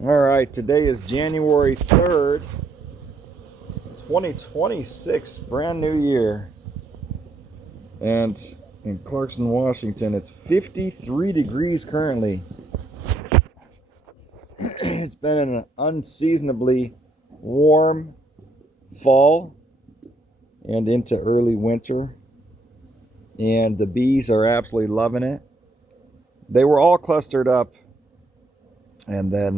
All right, today is January 3rd, 2026, brand new year. And in Clarkson, Washington, it's 53 degrees currently. It's been an unseasonably warm fall and into early winter. And the bees are absolutely loving it. They were all clustered up. And then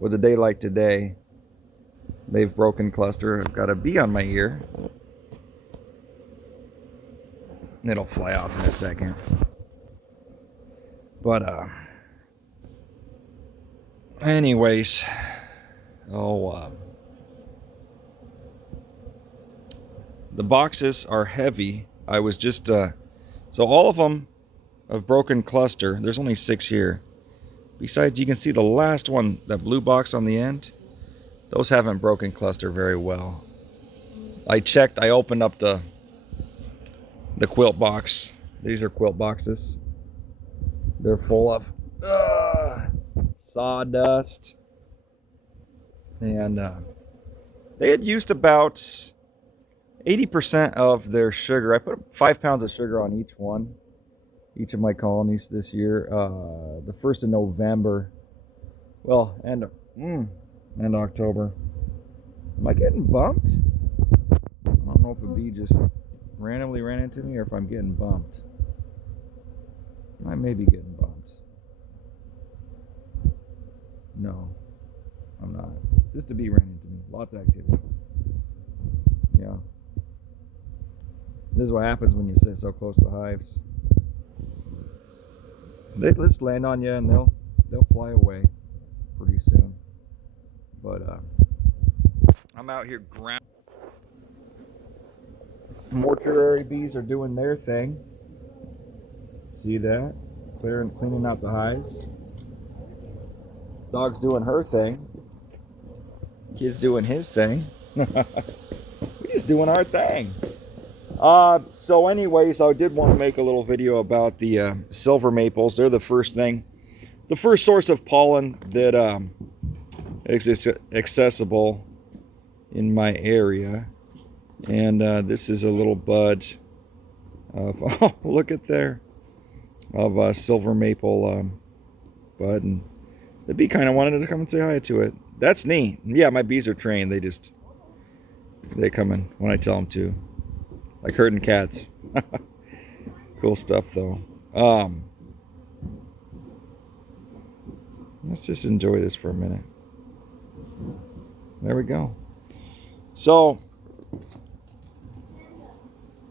with a day like today, they've broken cluster. I've got a bee on my ear. It'll fly off in a second. But anyways, the boxes are heavy. I was just so all of them have broken cluster. There's only 6 here. Besides, you can see the last one, that blue box on the end. Those haven't broken cluster very well. I checked. I opened up the quilt box. These are quilt boxes. They're full of sawdust, and they had used about 80% of their sugar. I put 5 pounds of sugar on each of my colonies this year. The 1st of November, well, and October. Am I getting bumped? I don't know if a bee just randomly ran into me or if I'm getting bumped. I may be getting bumped. No, I'm not. Just a bee ran into me. Lots of activity. Yeah. This is what happens when you sit so close to the hives. They just land on you and they'll fly away pretty soon. But I'm out here ground. Mortuary bees are doing their thing. See that? Cleaning out the hives. Dog's doing her thing. Kid's doing his thing. We're just doing our thing. So anyways, I did want to make a little video about the silver maples. They're the first source of pollen that is accessible in my area. And this is a little bud of, oh, look at there, of a silver maple bud. And the bee kind of wanted to come and say hi to it. That's neat. Yeah, my bees are trained. They come in when I tell them to. Like herding cats. Cool stuff, though. Let's just enjoy this for a minute. There we go. So,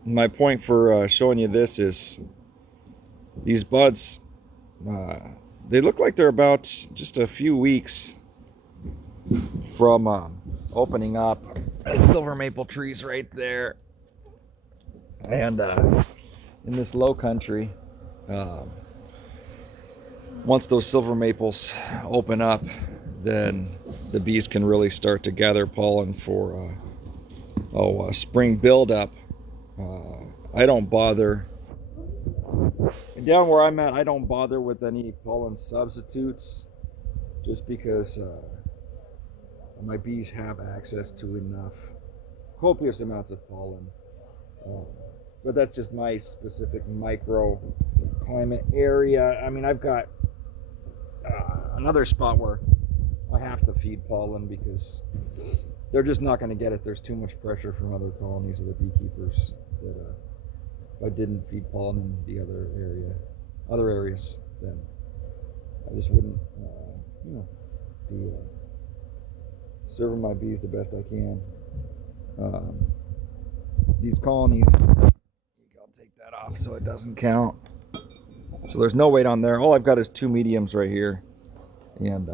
my point for showing you this is these buds, they look like they're about just a few weeks from opening up. Silver maple trees right there. And in this low country, once those silver maples open up, then the bees can really start to gather pollen for spring buildup. I don't bother. Down where I'm at, I don't bother with any pollen substitutes, just because my bees have access to enough copious amounts of pollen. But that's just my specific microclimate area. I mean, I've got another spot where I have to feed pollen because they're just not going to get it. There's too much pressure from other colonies, other beekeepers, that if I didn't feed pollen in the other areas, then I just wouldn't, be serving my bees the best I can. These colonies, I'll take that off so it doesn't count. So there's no weight on there. All I've got is 2 mediums right here and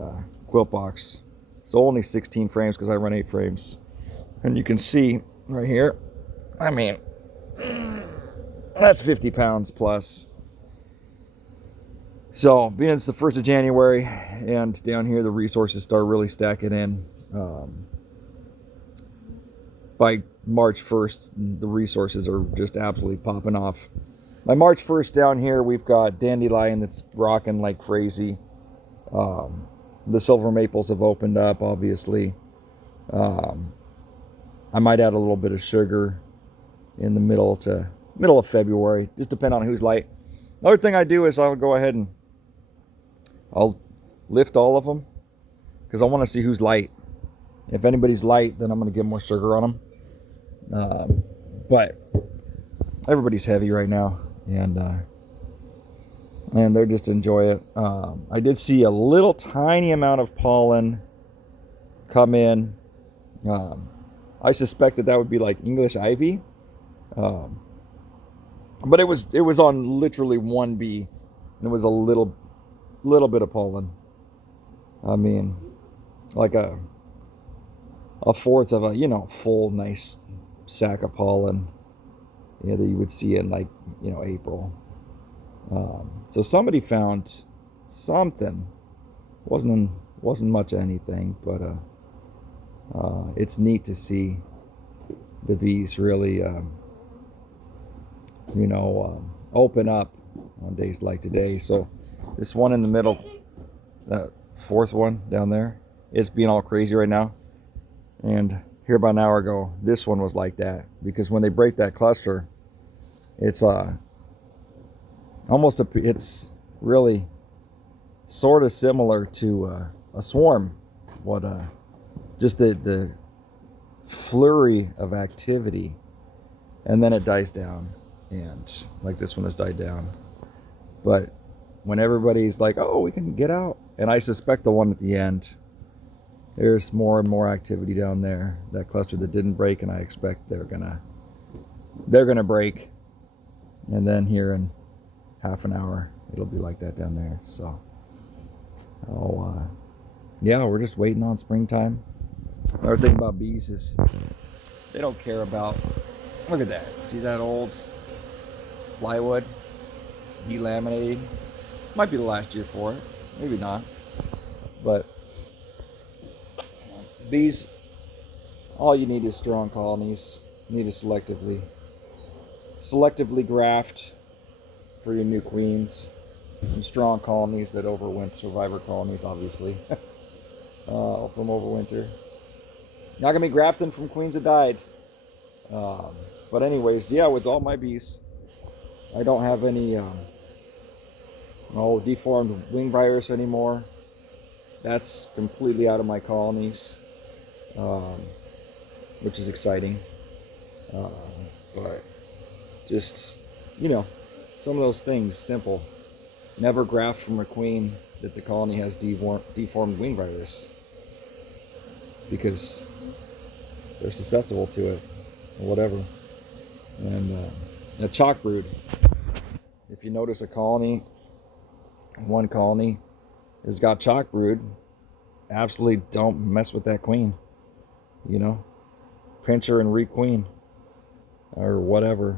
quilt box. So only 16 frames because I run 8 frames. And you can see right here, I mean, that's 50 pounds plus. So being it's the 1st of January and down here the resources start really stacking in. By March 1st, the resources are just absolutely popping off. By March 1st down here, we've got dandelion that's rocking like crazy. The silver maples have opened up, obviously. I might add a little bit of sugar in the middle of February, just depending on who's light. Another thing I do is I'll go ahead and I'll lift all of them because I want to see who's light. If anybody's light, then I'm going to give more sugar on them. But everybody's heavy right now, and they're just enjoy it. I did see a little tiny amount of pollen come in. I suspected that would be like English ivy, but it was on literally one bee, and it was a little bit of pollen. I mean, like a fourth of a full nice sack of pollen, that you would see in like April. So somebody found something. Wasn't much of anything, but it's neat to see the bees really open up on days like today. So this one in the middle, that fourth one down there, it's being all crazy right now. And here about an hour ago, this one was like that, because when they break that cluster, it's it's really sort of similar to a swarm. Just the flurry of activity, and then it dies down, and like this one has died down. But when everybody's like, oh, we can get out, and I suspect the one at the end, there's more and more activity down there, that cluster that didn't break, and I expect they're gonna break, and then here in half an hour it'll be like that down there. So yeah, we're just waiting on springtime. Another thing about bees is they don't care about, look at that, see that old plywood delaminating? Might be the last year for it, maybe not, but bees, all you need is strong colonies. You need to selectively graft for your new queens, and strong colonies that overwinter, survivor colonies, obviously, from overwinter. Not gonna be grafting from queens that died. But anyways, yeah, with all my bees, I don't have any deformed wing virus anymore. That's completely out of my colonies, which is exciting. But just, some of those things, simple. Never graft from a queen that the colony has deformed wing virus, because they're susceptible to it or whatever. And a chalk brood, if you notice one colony has got chalk brood, absolutely don't mess with that queen. Pinch her and requeen or whatever.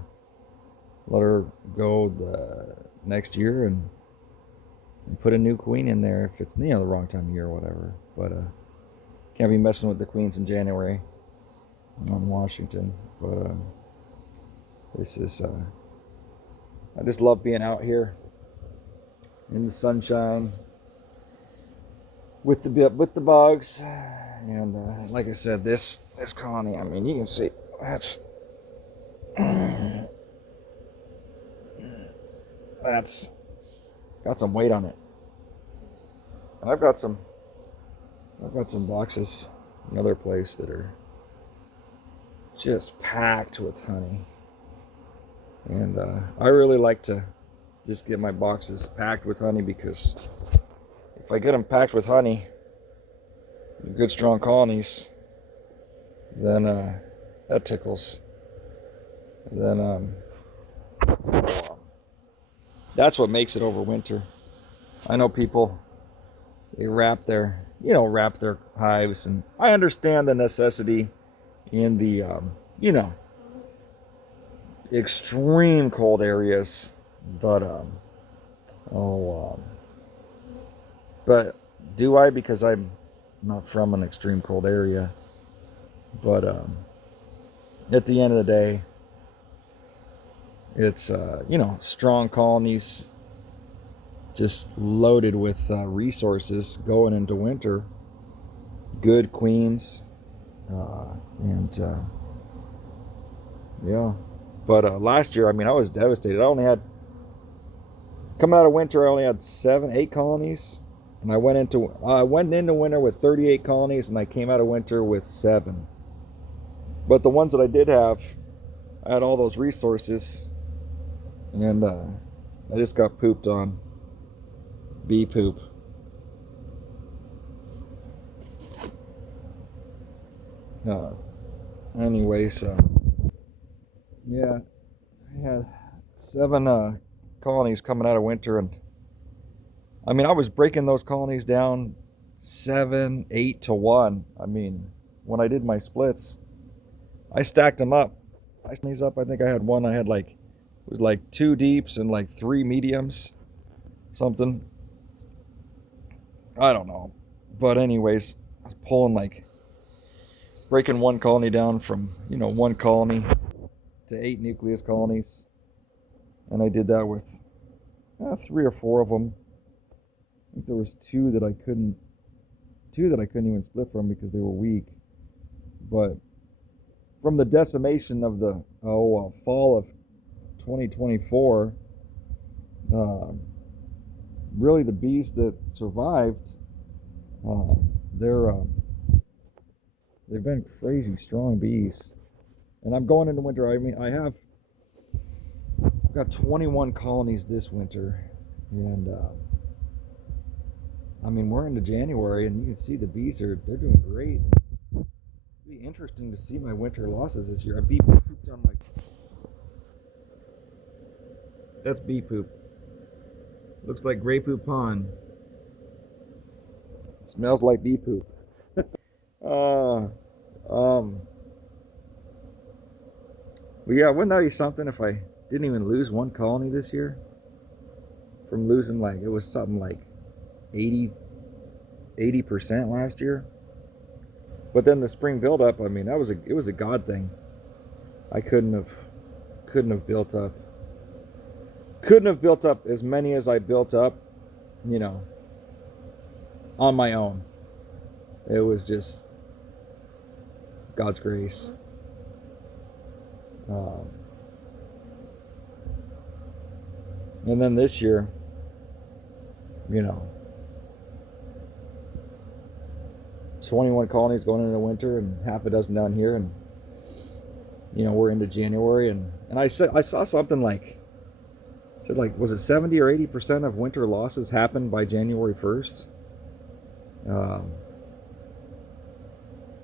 Let her go the next year and put a new queen in there if it's the wrong time of year or whatever. But can't be messing with the queens in January on Washington. But this is I just love being out here in the sunshine with the bugs. And like I said, this colony, I mean, you can see that's got some weight on it. And I've got some boxes in another place that are just packed with honey. And I really like to just get my boxes packed with honey, because if I get them packed with honey, good strong colonies, then that tickles. And then that's what makes it overwinter. I know people, they wrap their hives, and I understand the necessity in the extreme cold areas, but but do I? Because I'm not from an extreme cold area. But at the end of the day, it's strong colonies just loaded with resources going into winter. Good queens, and yeah. But last year, I mean, I was devastated. Coming out of winter, I only had 8 colonies, and I went into winter with 38 colonies, and I came out of winter with 7. But the ones that I did have, I had all those resources, and I just got pooped on. Bee poop. Anyway, so yeah, I had 7 colonies coming out of winter, and I mean, I was breaking those colonies down 7, 8 to 1. I mean, when I did my splits, I stacked them up. I stacked these up. I think I had one. I had it was like 2 deeps and like 3 mediums, something. I don't know. But anyways, I was breaking one colony down from, 1 colony to 8 nucleus colonies. And I did that with 3 or 4 of them. I think there was 2 that I couldn't even split from because they were weak. But from the decimation of the fall of 2024, really the bees that survived, they've been crazy strong bees. And I'm going into winter. I mean, I've got 21 colonies this winter, and I mean, we're into January, and you can see the bees they're doing great. It'll be interesting to see my winter losses this year. I bee pooped on that's bee poop. Looks like Grey Poop Pond. It smells like bee poop. But yeah, wouldn't that be something if I didn't even lose 1 colony this year? From losing it was something like 80% last year. But then the spring buildup, I mean, it was a God thing. I couldn't have built up as many as I built up, on my own. It was just God's grace. And then this year, 21 colonies going into winter and half a dozen down here, and we're into January, and I saw something was it 70 or 80% of winter losses happen by January 1st?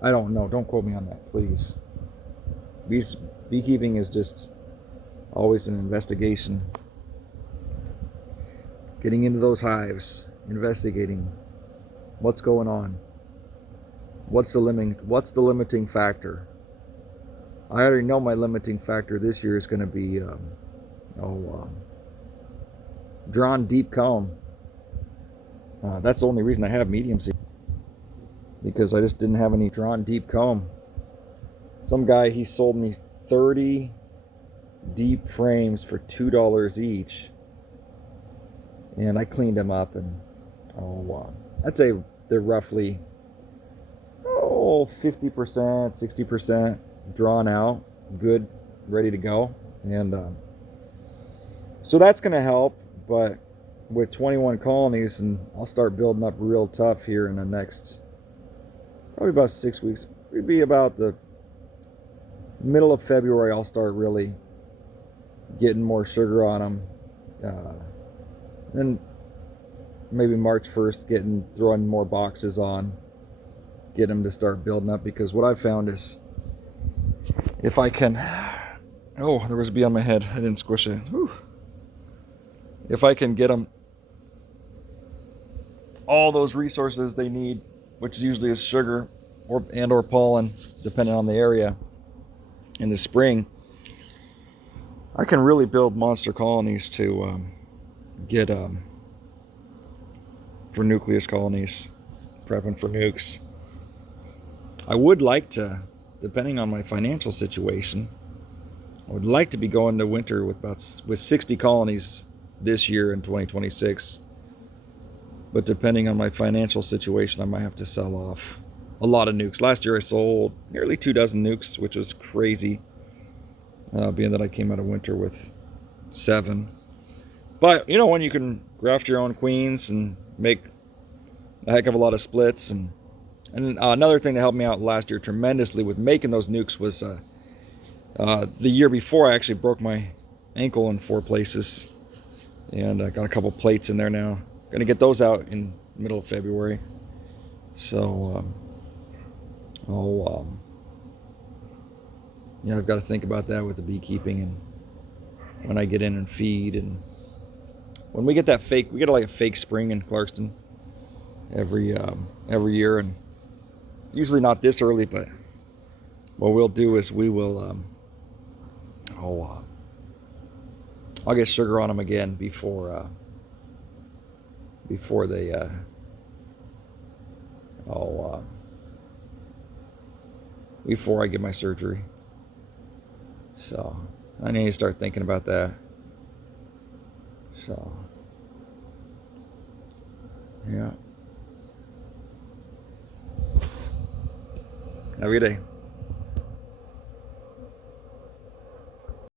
I don't know. Don't quote me on that, please. Beekeeping is just always an investigation. Getting into those hives, investigating what's going on. What's the limiting factor? I already know my limiting factor this year is going to be drawn deep comb. That's the only reason I have medium seed, because I just didn't have any drawn deep comb. Some guy, he sold me 30 deep frames for $2 each, and I cleaned them up, and I'd say they're roughly 50%, 60% drawn out, good, ready to go. And so that's going to help. But with 21 colonies, and I'll start building up real tough here in the next probably about 6 weeks. It'll be about the middle of February I'll start really getting more sugar on them. Then maybe March 1st throwing more boxes on, get them to start building up, because what I've found is if I can, there was a bee on my head, I didn't squish it. Whew. If I can get them all those resources they need, which usually is sugar or pollen, depending on the area, in the spring, I can really build monster colonies to get for nucleus colonies, prepping for nukes. I would like to, depending on my financial situation, I would like to be going to winter with 60 colonies this year in 2026. But depending on my financial situation, I might have to sell off a lot of nukes. Last year I sold nearly 24 nukes, which was crazy, being that I came out of winter with 7. But, you know, when you can graft your own queens and make a heck of a lot of splits. And another thing that helped me out last year tremendously with making those nukes was the year before I actually broke my ankle in 4 places. And I got a couple plates in there now. Gonna get those out in the middle of February. So, yeah, I've got to think about that with the beekeeping and when I get in and feed. And when we get that fake, we get like a fake spring in Clarkston every year, and it's usually not this early, but what we'll do is we will I'll get sugar on them again before they before I get my surgery. So I need to start thinking about that. So yeah. Have a good day.